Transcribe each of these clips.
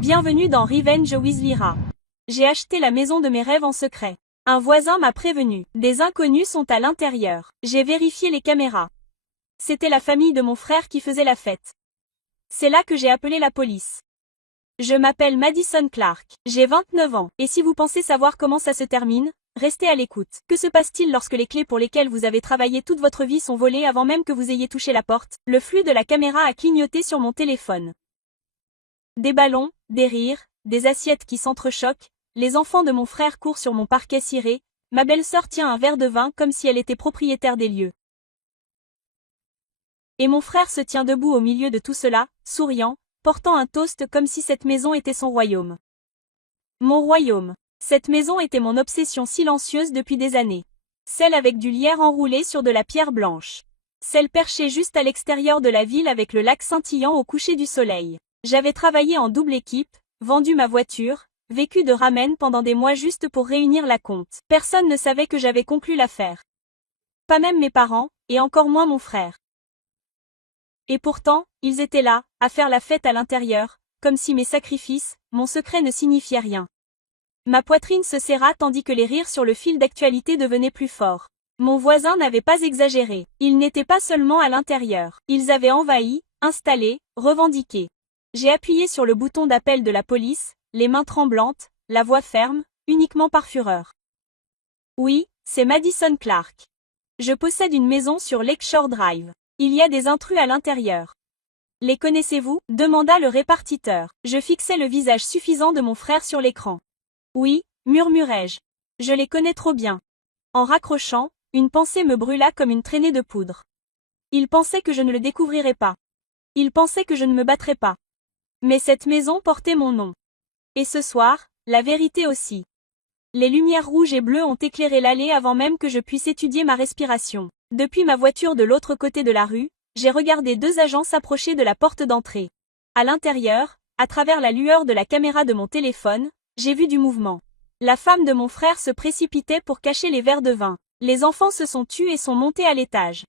Bienvenue dans Revenge with Lyra. J'ai acheté la maison de mes rêves en secret. Un voisin m'a prévenu. Des inconnus sont à l'intérieur. J'ai vérifié les caméras. C'était la famille de mon frère qui faisait la fête. C'est là que j'ai appelé la police. Je m'appelle Madison Clark. J'ai 29 ans. Et si vous pensez savoir comment ça se termine, restez à l'écoute. Que se passe-t-il lorsque les clés pour lesquelles vous avez travaillé toute votre vie sont volées avant même que vous ayez touché la porte? Le flux de la caméra a clignoté sur mon téléphone. Des ballons, des rires, des assiettes qui s'entrechoquent, les enfants de mon frère courent sur mon parquet ciré, ma belle-sœur tient un verre de vin comme si elle était propriétaire des lieux. Et mon frère se tient debout au milieu de tout cela, souriant, portant un toast comme si cette maison était son royaume. Mon royaume. Cette maison était mon obsession silencieuse depuis des années. Celle avec du lierre enroulé sur de la pierre blanche. Celle perchée juste à l'extérieur de la ville avec le lac scintillant au coucher du soleil. J'avais travaillé en double équipe, vendu ma voiture, vécu de ramen pendant des mois juste pour réunir la compte. Personne ne savait que j'avais conclu l'affaire. Pas même mes parents, et encore moins mon frère. Et pourtant, ils étaient là, à faire la fête à l'intérieur, comme si mes sacrifices, mon secret ne signifiaient rien. Ma poitrine se serra tandis que les rires sur le fil d'actualité devenaient plus forts. Mon voisin n'avait pas exagéré. Ils n'étaient pas seulement à l'intérieur. Ils avaient envahi, installé, revendiqué. J'ai appuyé sur le bouton d'appel de la police, les mains tremblantes, la voix ferme, uniquement par fureur. Oui, c'est Madison Clark. Je possède une maison sur Lakeshore Drive. Il y a des intrus à l'intérieur. Les connaissez-vous? Demanda le répartiteur. Je fixai le visage suffisant de mon frère sur l'écran. Oui, murmurai-je. Je les connais trop bien. En raccrochant, une pensée me brûla comme une traînée de poudre. Il pensait que je ne le découvrirais pas. Il pensait que je ne me battrais pas. Mais cette maison portait mon nom. Et ce soir, la vérité aussi. Les lumières rouges et bleues ont éclairé l'allée avant même que je puisse étudier ma respiration. Depuis ma voiture de l'autre côté de la rue, j'ai regardé deux agents s'approcher de la porte d'entrée. À l'intérieur, à travers la lueur de la caméra de mon téléphone, j'ai vu du mouvement. La femme de mon frère se précipitait pour cacher les verres de vin. Les enfants se sont tus et sont montés à l'étage.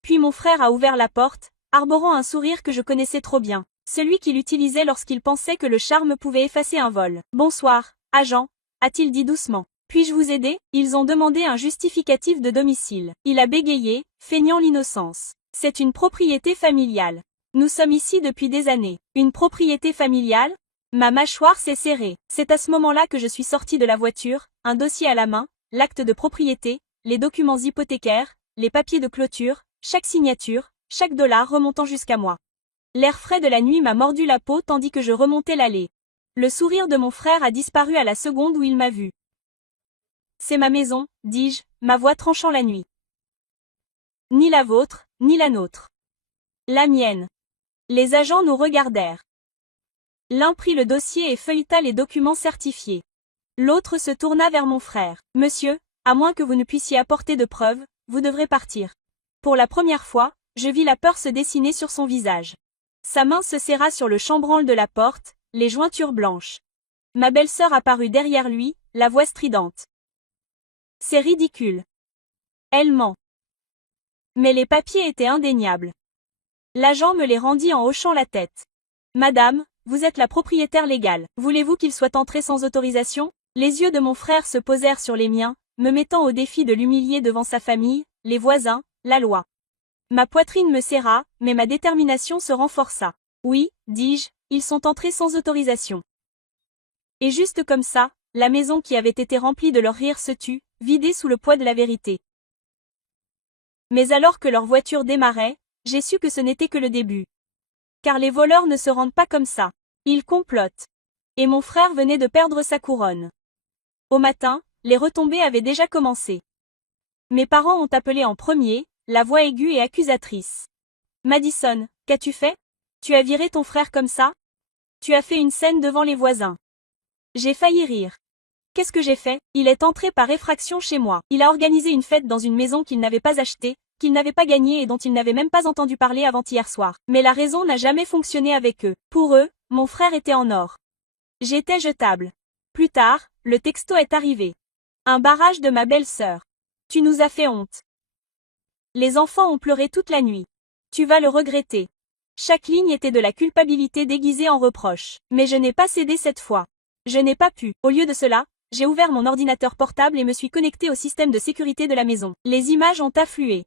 Puis mon frère a ouvert la porte, arborant un sourire que je connaissais trop bien. Celui qu'il utilisait lorsqu'il pensait que le charme pouvait effacer un vol. « Bonsoir, agent », a-t-il dit doucement. « Puis-je vous aider ?» Ils ont demandé un justificatif de domicile. Il a bégayé, feignant l'innocence. « C'est une propriété familiale. Nous sommes ici depuis des années. » Une propriété familiale? Ma mâchoire s'est serrée. C'est à ce moment-là que je suis sortie de la voiture, un dossier à la main, l'acte de propriété, les documents hypothécaires, les papiers de clôture, chaque signature, chaque dollar remontant jusqu'à moi. L'air frais de la nuit m'a mordu la peau tandis que je remontais l'allée. Le sourire de mon frère a disparu à la seconde où il m'a vu. « C'est ma maison, dis-je, ma voix tranchant la nuit. Ni la vôtre, ni la nôtre. La mienne. » Les agents nous regardèrent. L'un prit le dossier et feuilleta les documents certifiés. L'autre se tourna vers mon frère. « Monsieur, à moins que vous ne puissiez apporter de preuves, vous devrez partir. » Pour la première fois, je vis la peur se dessiner sur son visage. Sa main se serra sur le chambranle de la porte, les jointures blanches. Ma belle-sœur apparut derrière lui, la voix stridente. « C'est ridicule. Elle ment. » Mais les papiers étaient indéniables. L'agent me les rendit en hochant la tête. « Madame, vous êtes la propriétaire légale. Voulez-vous qu'il soit entré sans autorisation ?» Les yeux de mon frère se posèrent sur les miens, me mettant au défi de l'humilier devant sa famille, les voisins, la loi. Ma poitrine me serra, mais ma détermination se renforça. « Oui, dis-je, ils sont entrés sans autorisation. » Et juste comme ça, la maison qui avait été remplie de leurs rires se tut, vidée sous le poids de la vérité. Mais alors que leur voiture démarrait, j'ai su que ce n'était que le début. Car les voleurs ne se rendent pas comme ça. Ils complotent. Et mon frère venait de perdre sa couronne. Au matin, les retombées avaient déjà commencé. Mes parents ont appelé en premier, la voix aiguë et accusatrice. « Madison, qu'as-tu fait? Tu as viré ton frère comme ça? Tu as fait une scène devant les voisins. » J'ai failli rire. Qu'est-ce que j'ai fait? Il est entré par effraction chez moi. Il a organisé une fête dans une maison qu'il n'avait pas achetée, qu'il n'avait pas gagnée et dont il n'avait même pas entendu parler avant-hier soir. Mais la raison n'a jamais fonctionné avec eux. Pour eux, mon frère était en or. J'étais jetable. Plus tard, le texto est arrivé. Un barrage de ma belle-sœur. Tu nous as fait honte. Les enfants ont pleuré toute la nuit. Tu vas le regretter. Chaque ligne était de la culpabilité déguisée en reproche. Mais je n'ai pas cédé cette fois. Je n'ai pas pu. Au lieu de cela, j'ai ouvert mon ordinateur portable et me suis connecté au système de sécurité de la maison. Les images ont afflué.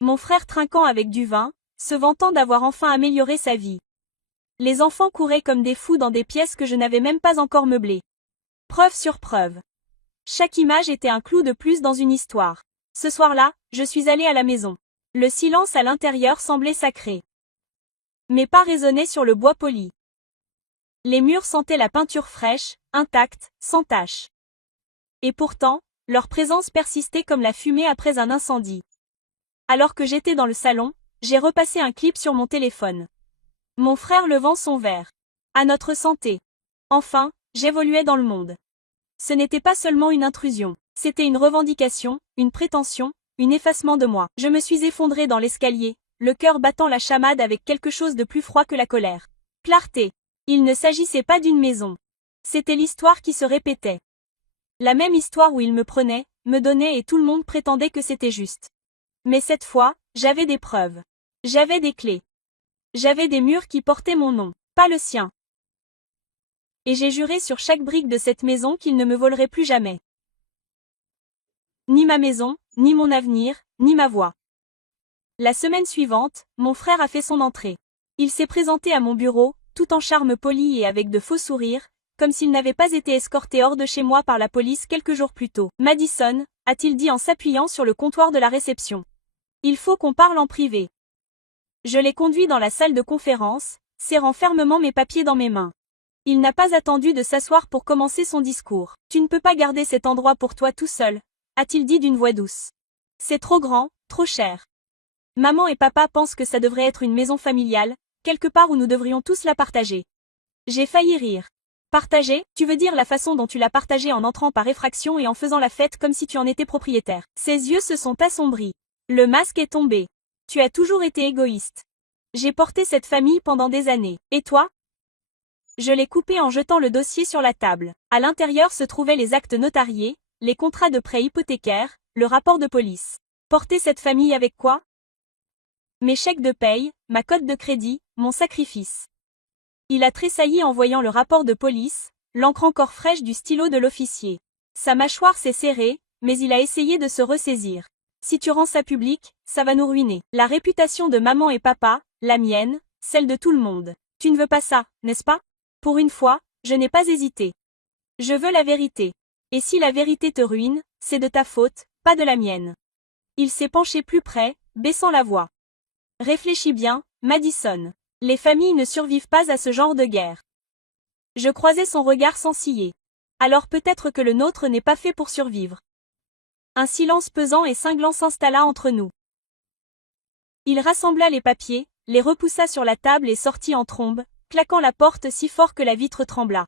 Mon frère trinquant avec du vin, se vantant d'avoir enfin amélioré sa vie. Les enfants couraient comme des fous dans des pièces que je n'avais même pas encore meublées. Preuve sur preuve. Chaque image était un clou de plus dans une histoire. Ce soir-là, je suis allée à la maison. Le silence à l'intérieur semblait sacré. Mes pas résonnaient sur le bois poli. Les murs sentaient la peinture fraîche, intacte, sans tache. Et pourtant, leur présence persistait comme la fumée après un incendie. Alors que j'étais dans le salon, j'ai repassé un clip sur mon téléphone. Mon frère levant son verre. À notre santé. Enfin, j'évoluais dans le monde. Ce n'était pas seulement une intrusion, c'était une revendication, une prétention, un effacement de moi. Je me suis effondrée dans l'escalier, le cœur battant la chamade avec quelque chose de plus froid que la colère. Clarté. Il ne s'agissait pas d'une maison. C'était l'histoire qui se répétait. La même histoire où il me prenait, me donnait et tout le monde prétendait que c'était juste. Mais cette fois, j'avais des preuves. J'avais des clés. J'avais des murs qui portaient mon nom, pas le sien. Et j'ai juré sur chaque brique de cette maison qu'il ne me volerait plus jamais. Ni ma maison, ni mon avenir, ni ma voix. La semaine suivante, mon frère a fait son entrée. Il s'est présenté à mon bureau, tout en charme poli et avec de faux sourires, comme s'il n'avait pas été escorté hors de chez moi par la police quelques jours plus tôt. Madison, a-t-il dit en s'appuyant sur le comptoir de la réception. Il faut qu'on parle en privé. Je l'ai conduit dans la salle de conférence, serrant fermement mes papiers dans mes mains. Il n'a pas attendu de s'asseoir pour commencer son discours. Tu ne peux pas garder cet endroit pour toi tout seul, a-t-il dit d'une voix douce. C'est trop grand, trop cher. Maman et papa pensent que ça devrait être une maison familiale, quelque part où nous devrions tous la partager. J'ai failli rire. Partager, tu veux dire la façon dont tu l'as partagée en entrant par effraction et en faisant la fête comme si tu en étais propriétaire. Ses yeux se sont assombris. Le masque est tombé. Tu as toujours été égoïste. J'ai porté cette famille pendant des années. Et toi? Je l'ai coupé en jetant le dossier sur la table. À l'intérieur se trouvaient les actes notariés, les contrats de prêt hypothécaire, le rapport de police. Porter cette famille avec quoi? Mes chèques de paye, ma cote de crédit, mon sacrifice. Il a tressailli en voyant le rapport de police, l'encre encore fraîche du stylo de l'officier. Sa mâchoire s'est serrée, mais il a essayé de se ressaisir. Si tu rends ça public, ça va nous ruiner. La réputation de maman et papa, la mienne, celle de tout le monde. Tu ne veux pas ça, n'est-ce pas? Pour une fois, je n'ai pas hésité. Je veux la vérité. Et si la vérité te ruine, c'est de ta faute, pas de la mienne. Il s'est penché plus près, baissant la voix. Réfléchis bien, Madison. Les familles ne survivent pas à ce genre de guerre. Je croisais son regard sans ciller. Alors peut-être que le nôtre n'est pas fait pour survivre. Un silence pesant et cinglant s'installa entre nous. Il rassembla les papiers, les repoussa sur la table et sortit en trombe, claquant la porte si fort que la vitre trembla.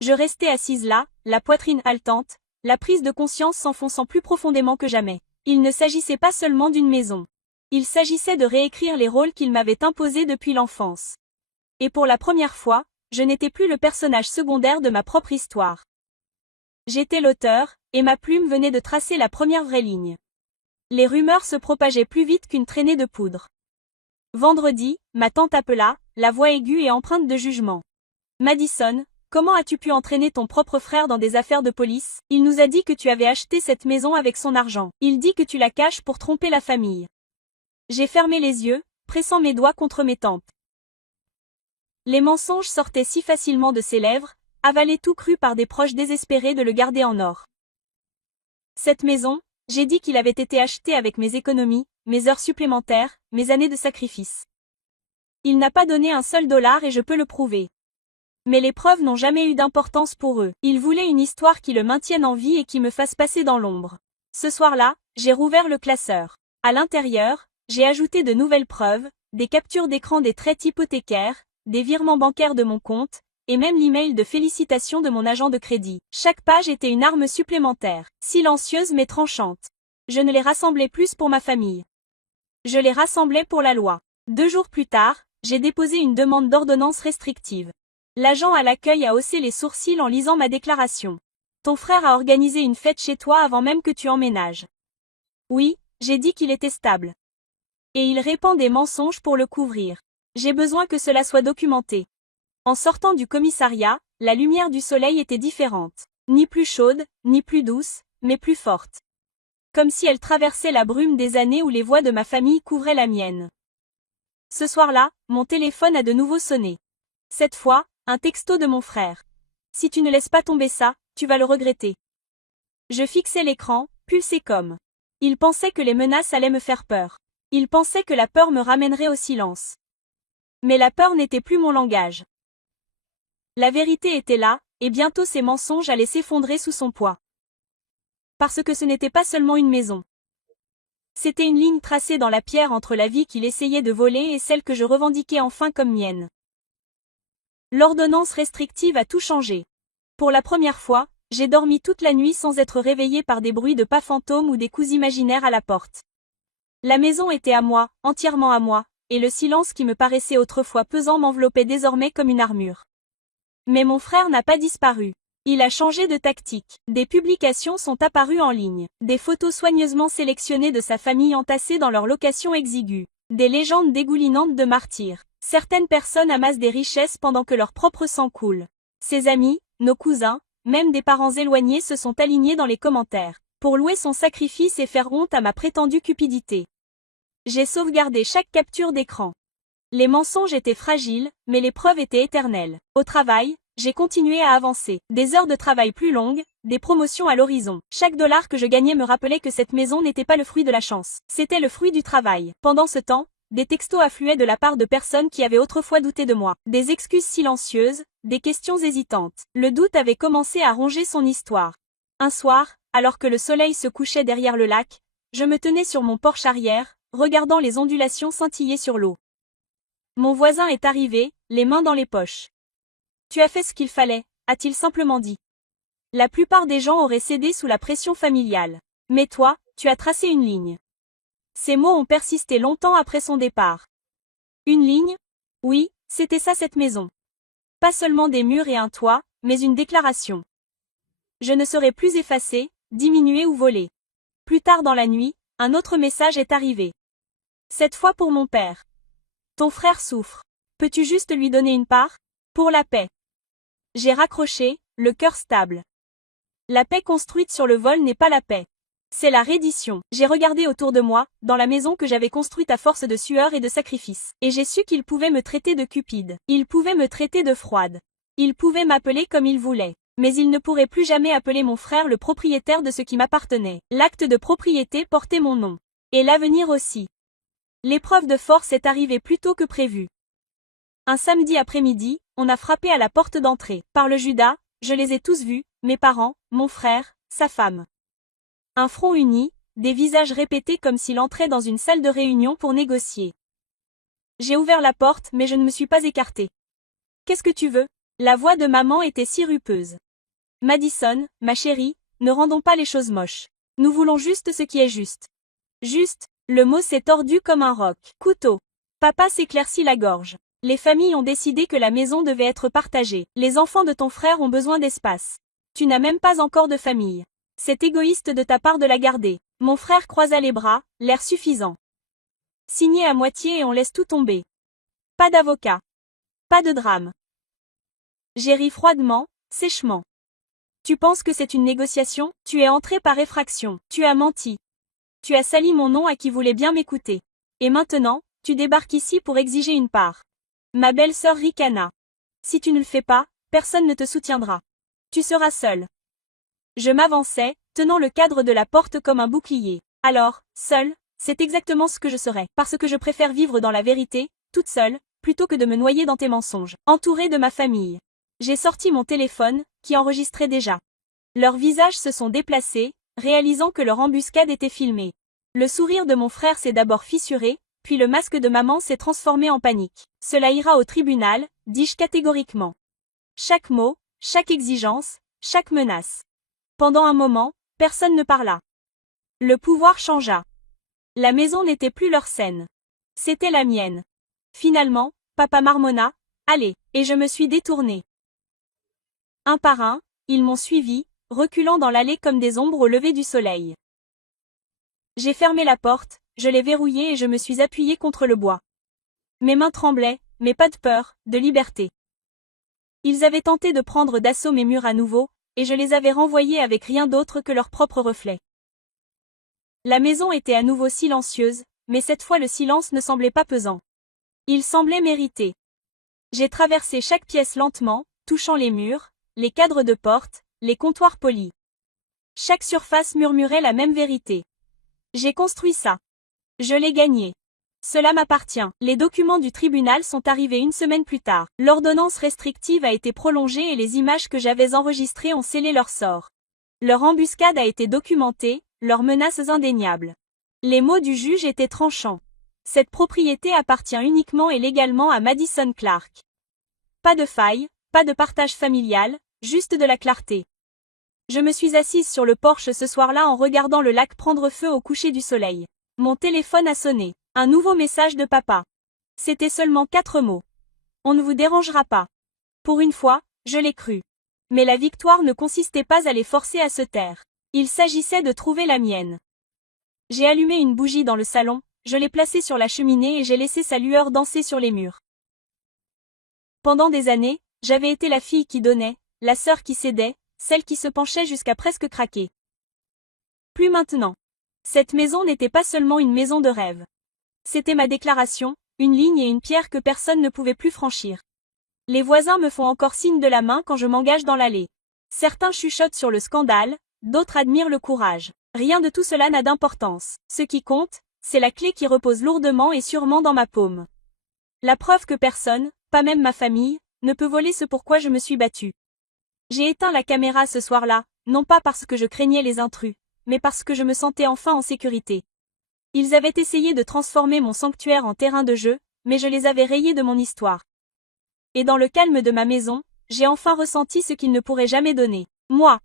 Je restais assise là, la poitrine haletante, la prise de conscience s'enfonçant plus profondément que jamais. Il ne s'agissait pas seulement d'une maison. Il s'agissait de réécrire les rôles qu'il m'avait imposés depuis l'enfance. Et pour la première fois, je n'étais plus le personnage secondaire de ma propre histoire. J'étais l'auteur, et ma plume venait de tracer la première vraie ligne. Les rumeurs se propageaient plus vite qu'une traînée de poudre. Vendredi, ma tante appela, la voix aiguë et empreinte de jugement. Madison, comment as-tu pu entraîner ton propre frère dans des affaires de police? Il nous a dit que tu avais acheté cette maison avec son argent. Il dit que tu la caches pour tromper la famille. J'ai fermé les yeux, pressant mes doigts contre mes tempes. Les mensonges sortaient si facilement de ses lèvres, avalés tout cru par des proches désespérés de le garder en or. Cette maison, j'ai dit qu'il avait été acheté avec mes économies, mes heures supplémentaires, mes années de sacrifice. Il n'a pas donné un seul dollar et je peux le prouver. Mais les preuves n'ont jamais eu d'importance pour eux. Ils voulaient une histoire qui le maintienne en vie et qui me fasse passer dans l'ombre. Ce soir-là, j'ai rouvert le classeur. À l'intérieur, j'ai ajouté de nouvelles preuves, des captures d'écran des traites hypothécaires, des virements bancaires de mon compte, et même l'email de félicitations de mon agent de crédit. Chaque page était une arme supplémentaire, silencieuse mais tranchante. Je ne les rassemblais plus pour ma famille. Je les rassemblais pour la loi. 2 jours plus tard, j'ai déposé une demande d'ordonnance restrictive. L'agent à l'accueil a haussé les sourcils en lisant ma déclaration. Ton frère a organisé une fête chez toi avant même que tu emménages. Oui, j'ai dit qu'il était stable. Et il répand des mensonges pour le couvrir. J'ai besoin que cela soit documenté. En sortant du commissariat, la lumière du soleil était différente. Ni plus chaude, ni plus douce, mais plus forte. Comme si elle traversait la brume des années où les voix de ma famille couvraient la mienne. Ce soir-là, mon téléphone a de nouveau sonné. Cette fois, un texto de mon frère. Si tu ne laisses pas tomber ça, tu vas le regretter. Je fixais l'écran, pulsé comme. Il pensait que les menaces allaient me faire peur. Il pensait que la peur me ramènerait au silence. Mais la peur n'était plus mon langage. La vérité était là, et bientôt ces mensonges allaient s'effondrer sous son poids. Parce que ce n'était pas seulement une maison. C'était une ligne tracée dans la pierre entre la vie qu'il essayait de voler et celle que je revendiquais enfin comme mienne. L'ordonnance restrictive a tout changé. Pour la première fois, j'ai dormi toute la nuit sans être réveillée par des bruits de pas fantômes ou des coups imaginaires à la porte. La maison était à moi, entièrement à moi, et le silence qui me paraissait autrefois pesant m'enveloppait désormais comme une armure. Mais mon frère n'a pas disparu. Il a changé de tactique. Des publications sont apparues en ligne. Des photos soigneusement sélectionnées de sa famille entassées dans leur location exiguë. Des légendes dégoulinantes de martyrs. Certaines personnes amassent des richesses pendant que leur propre sang coule. Ses amis, nos cousins, même des parents éloignés se sont alignés dans les commentaires, pour louer son sacrifice et faire honte à ma prétendue cupidité. J'ai sauvegardé chaque capture d'écran. Les mensonges étaient fragiles, mais les preuves étaient éternelles. Au travail, j'ai continué à avancer. Des heures de travail plus longues, des promotions à l'horizon. Chaque dollar que je gagnais me rappelait que cette maison n'était pas le fruit de la chance. C'était le fruit du travail. Pendant ce temps, des textos affluaient de la part de personnes qui avaient autrefois douté de moi. Des excuses silencieuses, des questions hésitantes. Le doute avait commencé à ronger son histoire. Un soir, alors que le soleil se couchait derrière le lac, je me tenais sur mon porche arrière, regardant les ondulations scintiller sur l'eau. Mon voisin est arrivé, les mains dans les poches. Tu as fait ce qu'il fallait, a-t-il simplement dit. La plupart des gens auraient cédé sous la pression familiale. Mais toi, tu as tracé une ligne. Ces mots ont persisté longtemps après son départ. Une ligne? Oui, c'était ça cette maison. Pas seulement des murs et un toit, mais une déclaration. Je ne serai plus effacé, diminué ou volé. Plus tard dans la nuit, un autre message est arrivé. Cette fois pour mon père. Ton frère souffre. Peux-tu juste lui donner une part? Pour la paix. J'ai raccroché, le cœur stable. La paix construite sur le vol n'est pas la paix. C'est la reddition. J'ai regardé autour de moi, dans la maison que j'avais construite à force de sueur et de sacrifice. Et j'ai su qu'il pouvait me traiter de cupide. Il pouvait me traiter de froide. Il pouvait m'appeler comme il voulait. Mais il ne pourrait plus jamais appeler mon frère le propriétaire de ce qui m'appartenait. L'acte de propriété portait mon nom. Et l'avenir aussi. L'épreuve de force est arrivée plus tôt que prévu. Un samedi après-midi, on a frappé à la porte d'entrée. Par le Judas, je les ai tous vus, mes parents, mon frère, sa femme. Un front uni, des visages répétés comme s'il entrait dans une salle de réunion pour négocier. J'ai ouvert la porte mais je ne me suis pas écartée. Qu'est-ce que tu veux? La voix de maman était si rupeuse. Madison, ma chérie, ne rendons pas les choses moches. Nous voulons juste ce qui est juste. Juste, le mot s'est tordu comme un roc. Couteau. Papa s'éclaircit la gorge. Les familles ont décidé que la maison devait être partagée. Les enfants de ton frère ont besoin d'espace. Tu n'as même pas encore de famille. C'est égoïste de ta part de la garder. Mon frère croisa les bras, l'air suffisant. Signé à moitié et on laisse tout tomber. Pas d'avocat. Pas de drame. J'ai ri froidement, sèchement. Tu penses que c'est une négociation? Tu es entré par effraction. Tu as menti. Tu as sali mon nom à qui voulait bien m'écouter. Et maintenant, tu débarques ici pour exiger une part. Ma belle-sœur ricana. Si tu ne le fais pas, personne ne te soutiendra. Tu seras seul. Je m'avançais, tenant le cadre de la porte comme un bouclier. Alors, seul, c'est exactement ce que je serai. Parce que je préfère vivre dans la vérité, toute seule, plutôt que de me noyer dans tes mensonges. Entourée de ma famille. J'ai sorti mon téléphone, qui enregistrait déjà. Leurs visages se sont déplacés, réalisant que leur embuscade était filmée. Le sourire de mon frère s'est d'abord fissuré, puis le masque de maman s'est transformé en panique. Cela ira au tribunal, dis-je catégoriquement. Chaque mot, chaque exigence, chaque menace. Pendant un moment, personne ne parla. Le pouvoir changea. La maison n'était plus leur scène. C'était la mienne. Finalement, papa marmonna, allez, et je me suis détournée. Un par un, ils m'ont suivi, reculant dans l'allée comme des ombres au lever du soleil. J'ai fermé la porte, je l'ai verrouillée et je me suis appuyée contre le bois. Mes mains tremblaient, mais pas de peur, de liberté. Ils avaient tenté de prendre d'assaut mes murs à nouveau, et je les avais renvoyés avec rien d'autre que leur propre reflet. La maison était à nouveau silencieuse, mais cette fois le silence ne semblait pas pesant. Il semblait mérité. J'ai traversé chaque pièce lentement, touchant les murs, les cadres de porte, les comptoirs polis. Chaque surface murmurait la même vérité. J'ai construit ça. Je l'ai gagné. Cela m'appartient. Les documents du tribunal sont arrivés une semaine plus tard. L'ordonnance restrictive a été prolongée et les images que j'avais enregistrées ont scellé leur sort. Leur embuscade a été documentée, leurs menaces indéniables. Les mots du juge étaient tranchants. Cette propriété appartient uniquement et légalement à Madison Clark. Pas de faille, pas de partage familial, juste de la clarté. Je me suis assise sur le porche ce soir-là en regardant le lac prendre feu au coucher du soleil. Mon téléphone a sonné. Un nouveau message de papa. C'était seulement 4 mots. On ne vous dérangera pas. Pour une fois, je l'ai cru. Mais la victoire ne consistait pas à les forcer à se taire. Il s'agissait de trouver la mienne. J'ai allumé une bougie dans le salon, je l'ai placée sur la cheminée et j'ai laissé sa lueur danser sur les murs. Pendant des années, j'avais été la fille qui donnait, la sœur qui cédait, celle qui se penchait jusqu'à presque craquer. Plus maintenant. Cette maison n'était pas seulement une maison de rêve. C'était ma déclaration, une ligne et une pierre que personne ne pouvait plus franchir. Les voisins me font encore signe de la main quand je m'engage dans l'allée. Certains chuchotent sur le scandale, d'autres admirent le courage. Rien de tout cela n'a d'importance. Ce qui compte, c'est la clé qui repose lourdement et sûrement dans ma paume. La preuve que personne, pas même ma famille, ne peut voler ce pourquoi je me suis battue. J'ai éteint la caméra ce soir-là, non pas parce que je craignais les intrus, mais parce que je me sentais enfin en sécurité. Ils avaient essayé de transformer mon sanctuaire en terrain de jeu, mais je les avais rayés de mon histoire. Et dans le calme de ma maison, j'ai enfin ressenti ce qu'ils ne pourraient jamais donner. Moi.